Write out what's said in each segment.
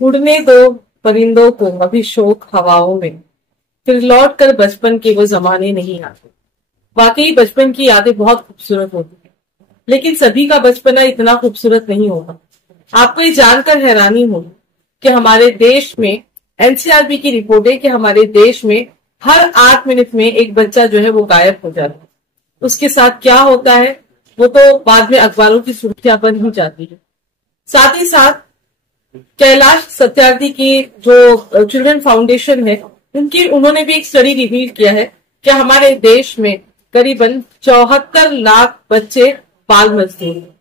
उड़ने दो परिंदों को अभी शौक हवाओं में, फिर लौट कर बचपन के वो जमाने नहीं आते। वाकई बचपन की यादें बहुत खूबसूरत होती है, लेकिन सभी का बचपना इतना खूबसूरत नहीं होगा। आपको ये जानकर हैरानी होगी कि हमारे देश में एनसीआरबी की रिपोर्ट है कि हमारे देश में हर 8 मिनट में एक बच्चा जो है वो गायब हो जाता है। उसके साथ क्या होता है वो तो बाद में अखबारों की सुर्खियां बन ही जाती है। साथ ही साथ कैलाश सत्यार्थी की जो चिल्ड्रन फाउंडेशन है उन्होंने भी एक स्टडी रिवील किया है कि हमारे देश में करीबन 74 लाख बच्चे बाल मजदूर हैं।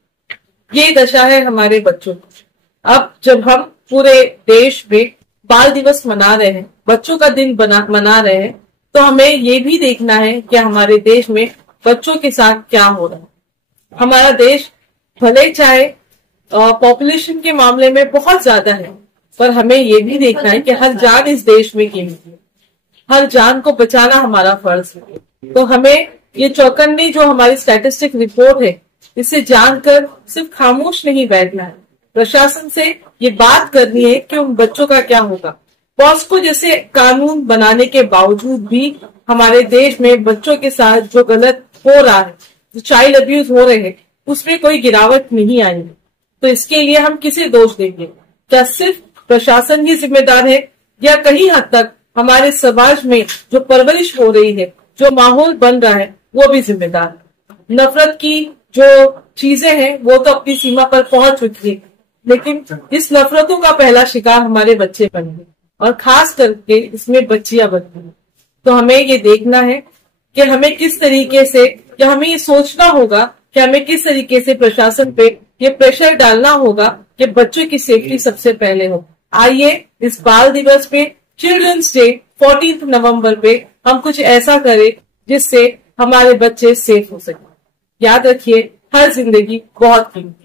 ये दशा है हमारे बच्चों की। अब जब हम पूरे देश में बाल दिवस मना रहे हैं, बच्चों का दिन मना रहे हैं, तो हमें ये भी देखना है कि हमारे देश में बच्चों के साथ क्या हो रहा है। हमारा देश भले चाहे पॉपुलेशन के मामले में बहुत ज्यादा है, पर हमें ये भी देखना है कि हर जान इस देश में कीमती है, हर जान को बचाना हमारा फर्ज है। तो हमें ये चौकन्नी जो हमारी स्टैटिस्टिक रिपोर्ट है इसे जानकर सिर्फ खामोश नहीं बैठना है, प्रशासन से ये बात करनी है कि उन बच्चों का क्या होगा। पॉस्को जैसे कानून बनाने के बावजूद भी हमारे देश में बच्चों के साथ जो गलत हो रहा है, जो चाइल्ड अब्यूज हो रहे हैं, उसमें कोई गिरावट नहीं आई। तो इसके लिए हम किसे दोष देंगे? क्या सिर्फ प्रशासन ही जिम्मेदार है या कहीं हद तक हमारे समाज में जो परवरिश हो रही है, जो माहौल बन रहा है, वो भी जिम्मेदार है? नफरत की जो चीजें हैं वो तो अपनी सीमा पर पहुंच चुकी है, लेकिन इस नफरतों का पहला शिकार हमारे बच्चे बन गए और खास करके इसमें बच्चियां बन गई। तो हमें ये देखना है कि हमें किस तरीके से, या हमें ये सोचना होगा कि हमें किस तरीके से प्रशासन पे ये प्रेशर डालना होगा कि बच्चों की सेफ्टी सबसे पहले हो। आइए इस बाल दिवस पे, चिल्ड्रंस डे 14 नवंबर पे हम कुछ ऐसा करें जिससे हमारे बच्चे सेफ हो सके। याद रखिए, हर जिंदगी बहुत कीमती है।